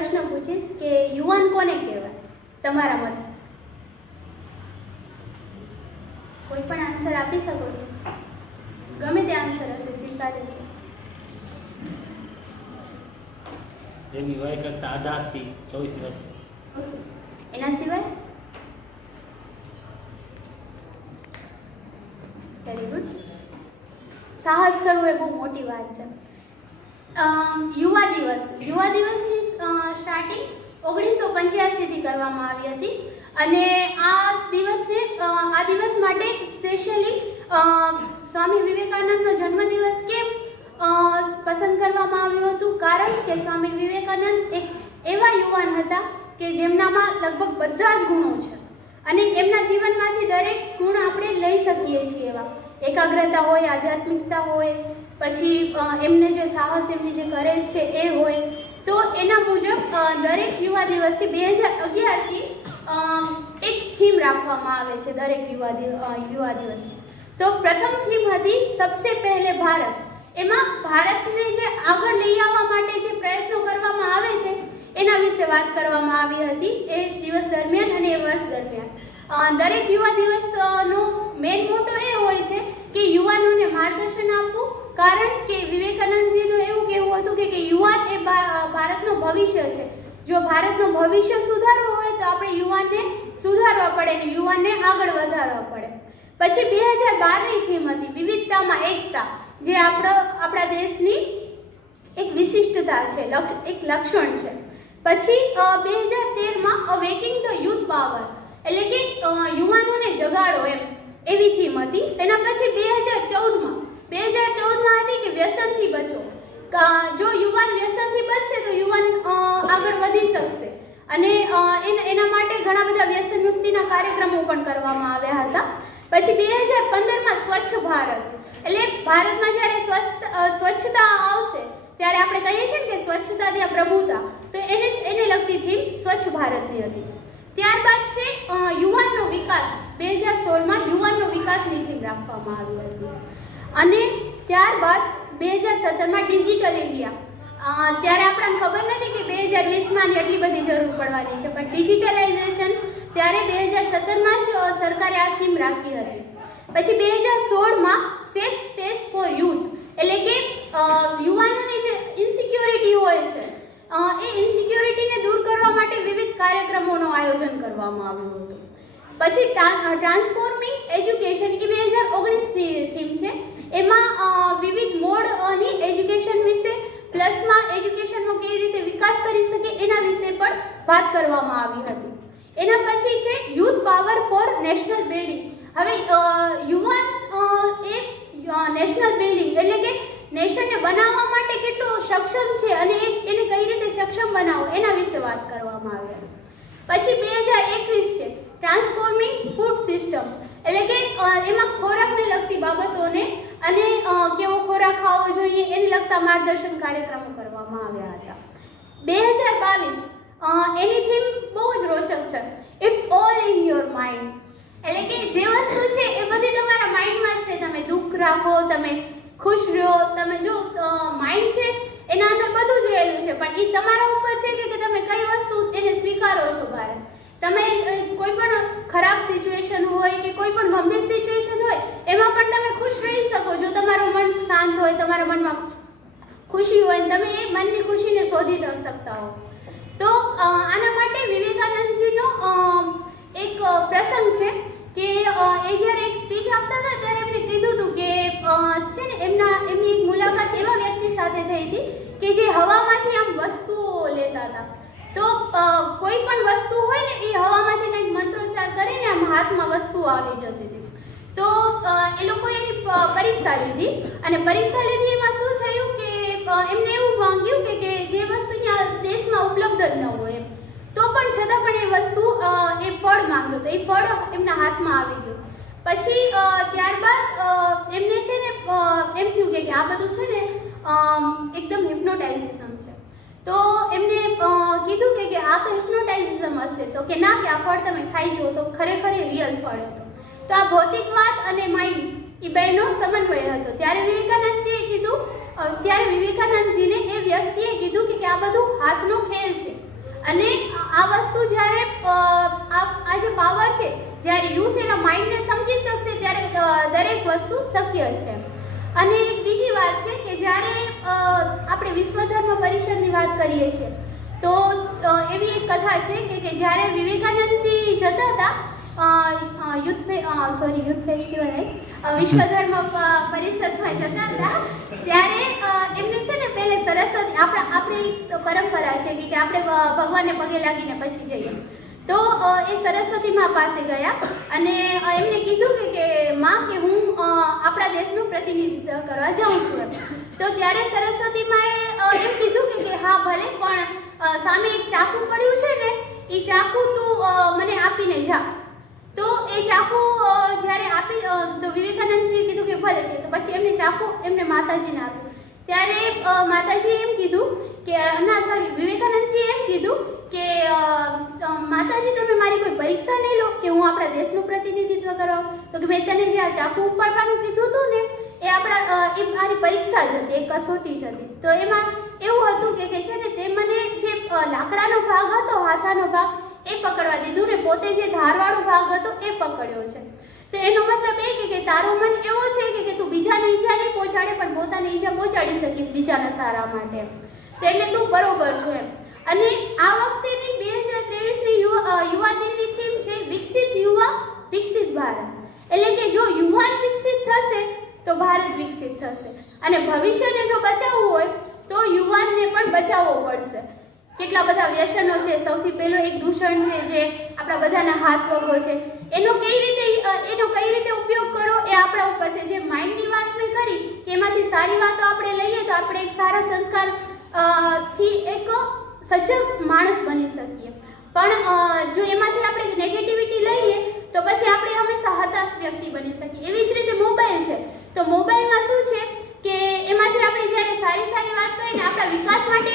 પ્રશ્ન પૂછીશ કે યુવાન કોને કહેવાય? તમારા મત? કોઈ પણ આન્સર આપી શકો છો? ગમે તે આન્સર હશે સ્વીકારે છે. જેની વય કક્ષા અઢારથી ચોવીસ વર્ષ. એના સિવાય? વેરી ગુડ સાહસ કરવું એ બહુ મોટી વાત છે. યુવા દિવસ. યુવા દિવસની સ્ટાર્ટિંગ ઓગણીસો પંચ્યાસીથી કરવામાં આવી હતી. અને આ દિવસને આ દિવસ માટે સ્પેશિયલી સ્વામી વિવેકાનંદનો જન્મદિવસ કેમ પસંદ કરવામાં આવ્યું હતું? કારણ કે સ્વામી વિવેકાનંદ એક એવા યુવાન હતા કે જેમનામાં લગભગ બધા જ ગુણો છે. અને એમના જીવનમાંથી દરેક ગુણ આપણે લઈ શકીએ છીએ એવા. એકાગ્રતા હોય, આધ્યાત્મિકતા હોય, પછી એમને જે સાહસ એમની જે કરેજ છે એ હોય. તો એના મુજબ દરેક યુવા દિવસથી બે હજાર અગિયારથી એક થીમ રાખવામાં આવે છે દરેક યુવા યુવા દિવસની. તો પ્રથમ થીમ હતી સબસે પહેલે ભારત એમાં ભારતને જે આગળ લઈ આવવા માટે જે પ્રયત્નો કરવામાં આવે છે, એના વિશે વાત કરવામાં આવી હતી એ દિવસ દરમિયાન અને એ વર્ષ દરમિયાન. દરેક યુવા દિવસનો મેઇન મોટો એ હોય છે કે યુવાનોને માર્ગદર્શન આપવું, કારણ કે વિવેકાનંદજીનું એવું કહેવું હતું કે યુવાન એ ભારતનું ભવિષ્ય છે. જો ભારતનું ભવિષ્ય સુધારવું હોય તો આપણે યુવાનને સુધારવા પડે અને યુવાનને આગળ વધારવા પડે. પછી બે હજાર બારની થીમ હતી, વિવિધતામાં એકતા, જે આપણો, આપણા દેશની એક વિશિષ્ટતા છે એક લક્ષણ છે. પછી બે હજાર તેરમાં અવેકિંગ ધ યુથ પાવર, એટલે કે યુવાનોને જગાડો એમ, એવી થીમ હતી. એના પછી બે હજાર ચૌદમાં, બે હજાર ચૌદમાં હતી કે વ્યસનથી બચો. જો યુવાન વ્યસનથી બચશે તો યુવાન આગળ વધી શકશે. અને એના માટે ઘણા બધા વ્યસન મુક્તિના કાર્યક્રમો પણ કરવામાં આવ્યા હતા. પછી બે હજાર પંદરમાં સ્વચ્છ ભારત. એટલે ભારતમાં જ્યારે સ્વચ્છ સ્વચ્છતા આવશે, ત્યારે આપણે કહીએ છીએ કે સ્વચ્છતા ત્યાં પ્રભુતા. તો એને એને લગતી થીમ સ્વચ્છ ભારતની હતી. ત્યારબાદ છે યુવાનનો વિકાસ. બે હજાર સોળમાં યુવાનનો વિકાસની થીમ રાખવામાં આવી હતી. અને ત્યારબાદ બે હજાર સત્તરમાં ડિજિટલ ઇન્ડિયા ત્યારે આપણને ખબર નથી કે બે હજાર વીસમાં એટલી બધી જરૂર પડવાની છે, પણ ડિજિટલાઇઝેશન ત્યારે બે હજાર સત્તરમાં જ સરકારે આ થીમ રાખી હતી. પછી બે હજાર સોળમાં સેફ સ્પેસ ફોર યુથ એટલે કે યુવાનોની જે ઇન્સિક્યોરિટી હોય છે એ ઇન્સિક્યોરિટીને દૂર કરવા માટે વિવિધ કાર્યક્રમોનું આયોજન કરવામાં આવ્યું હતું. પછી ટ્રાન્સફોર્મિંગ એજ્યુકેશન એ બે હજાર ઓગણીસની થીમ છે. એમાં વિવિધ મોડની એજ્યુકેશન વિશે, પ્લસમાં એજ્યુકેશનનો કેવી રીતે વિકાસ કરી શકે એના વિશે પણ વાત કરવામાં આવી હતી. એના પછી છે youth power for national building. હવે યુવાન એ નેશનલ બિલ્ડિંગ એટલે કે નેશનને બનાવવા માટે કેટલો સક્ષમ છે અને એને કઈ રીતે સક્ષમ બનાવો એના વિશે વાત કરવામાં આવી પછી બે હજાર એકવીસ છે. Transforming food system. એટલે કે એમાં ખોરાકને લગતી બાબતોને અને કેવો ખોરાક ખાવો જોઈએ એને લગતા માર્ગદર્શન કાર્યક્રમો કરવામાં આવ્યા હતા. બે હજાર બાવીસ એની થીમ બહુ જ રોચક છે. It's all in your mind એટલે કે, જે વસ્તુ છે એ બધી તમારા માઇન્ડમાં જ છે. તમે દુઃખ રાખો, તમે ખુશ રહો, તમે જો માઇન્ડ છે, એના અંદર બધું જ રહેલું છે. પણ એ તમારા ઉપર છે કે તમે કઈ વસ્તુ એને સ્વીકારો છો બહાર? તમે ખરાબ સિચ્યુએશન હોય કે કોઈ પણ ગંભીર સિચ્યુએશન હોય, એમાં પણ તમે ખુશ રહી શકો. જો તમારું મન શાંત હોય, તમારા મનમાં ખુશી હોય તમે એ મનની ખુશીને શોધી શકતા હો. તો આના માટે વિવેકાનંદજીનો એક પ્રસંગ છે કે એ જ્યારે એક સ્પીચ આપતા હતા, ત્યારે એમને કીધું હતું કે છે ને, એમના, એમની એક મુલાકાત એવા વ્યક્તિ સાથે થઈ હતી કે જે હવામાંથી આમ વસ્તુઓ લેતા હતા. તો કોઈ પણ વસ્તુ હોય ને, એ હવામાંથી કંઈક મંત્રોચ્ચાર કરીને આમ હાથમાં વસ્તુઓ આવી જતી હતી. તો એ લોકો એની પરીક્ષા લીધી. અને પરીક્ષા લીધી એમાં શું થયું કે એમને એવું માંગ્યું કે કે જે વસ્તુ અહીંયા દેશમાં ઉપલબ્ધ જ ન હોય એમ. તો પણ છતાં પણ એ વસ્તુ એ ફળ માંગ્યું તો એ ફળ એમના હાથમાં આવી ગયું. પછી ત્યારબાદ એમને છે ને એમ થયું કે આ બધું છે ને એકદમ હિપ્નોટાઇઝિઝમ છે. તો એમને કીધું કે આ તો હિપ્નોટાઇઝિઝમ હશે. તો કે ના કે આ ફળ તમે ખાઈ જુઓ તો ખરેખર એ રિયલ ફળ હતો. તો આ ભૌતિકવાદ અને માઇન્ડ એ બેનો સમન્વય હતો. ત્યારે વિવેકાનંદજીએ કીધું ત્યારે વિવેકાનંદજીને એ વ્યક્તિએ કીધું કે આ બધું હાથનો ખેલ છે. અને આ વસ્તુ જ્યારે આ જે પાવર છે, જ્યારે યુથ એના માઇન્ડને સમજી શકશે ત્યારે દરેક વસ્તુ શક્ય છે. અને એક બીજી વાત છે કે જ્યારે આપણે વિશ્વ ધર્મ પરિષદની વાત કરીએ છીએ તો એવી એક કથા છે કે કે જ્યારે વિવેકાનંદજી જતા હતા યુથ સોરી યુથ ફેસ્ટિવલ વિશ્વધર્મ વિશ્વ ધર્મ પરિષદમાં જતા હતા, ત્યારે એમને છે ને પહેલે સરસ્વતી આપણા, આપણી એક પરંપરા છે કે આપણે ભગવાનને પગે લાગીને પછી જઈએ તો એ સરસ્વતી માં પાસે ગયા અને એમને કીધું કે કે, માં, કે હું આપણા દેશનું પ્રતિનિધિત્વ કરવા જાઉં છું. તો ત્યારે સરસ્વતી માએ એમ કીધું કે હા, ભલે, પણ સામે એક ચાકુ પડ્યું છે ને, એ ચાકુ તું મને આપીને જા. તો એ ચાકુ જ્યારે આપી તો વિવેકાનંદજીએ કીધું કે, ભલે તો પછી એમને ચાકુ, એમને માતાજીને આપ્યું. ત્યારે માતાજીએ એમ કીધું કે ના સોરી વિવેકાનંદજીએ એમ કીધું કે માતાજી, તમે મારી કોઈ પરીક્ષા નહીં લો કે હું આપણા દેશનું પ્રતિનિધિત્વ કરો તો કે મેં તને જે આ ચાકુ ઉપાડવાનું કીધું હતું ને એ આપણા એ મારી પરીક્ષા જ હતી, એક કસોટી જ હતી. તો એમાં એવું હતું કે કે છે ને, તે મને જે લાકડાનો ભાગ હતો, હાથાનો ભાગ, એ પકડવા દીધું ને પોતે જે ધારવાળો ભાગ હતો, એ પકડ્યો છે. તો એનો મતલબ એ કે તારો મન એવો છે કે તું બીજાને ઈજા નહીં પહોંચાડે, પણ પોતાને ઈજા પહોંચાડી શકીશ બીજાના સારા માટે. તો એટલે તું બરોબર છો એમ. અને આ વખતેની બે હજાર ત્રેવીસની યુવા અ, યુવા દિનની થીમ છે વિકસિત યુવા વિકસિત ભારત એટલે કે જો યુવાન વિકસિત થશે તો ભારત વિકસિત થશે અને ભવિષ્યને જો બચાવવું હોય તો યુવાનને પણ બચાવવો પડશે કેટલા બધા વ્યસનો છે સૌથી પહેલો એક દૂષણ છે જે આપણા બધાના હાથ પગો છે. એનો કઈ રીતે એનો કઈ રીતે ઉપયોગ કરો એ આપણા ઉપર છે. જે માઇન્ડની વાત મેં કરી કે એમાંથી સારી વાતો આપણે લઈએ તો આપણે એક સારા સંસ્કારથી એક સજ્જ માણસ બની શકીએ. પણ જો એમાંથી આપણે નેગેટિવિટી લઈએ, તો પછી આપણે હંમેશા હતાશ વ્યક્તિ બની શકીએ. એવી જ રીતે મોબાઈલ છે. તો મોબાઈલમાં શું છે કે, એમાંથી આપણે જ્યારે સારી સારી વાત કરીને આપણા વિકાસ માટે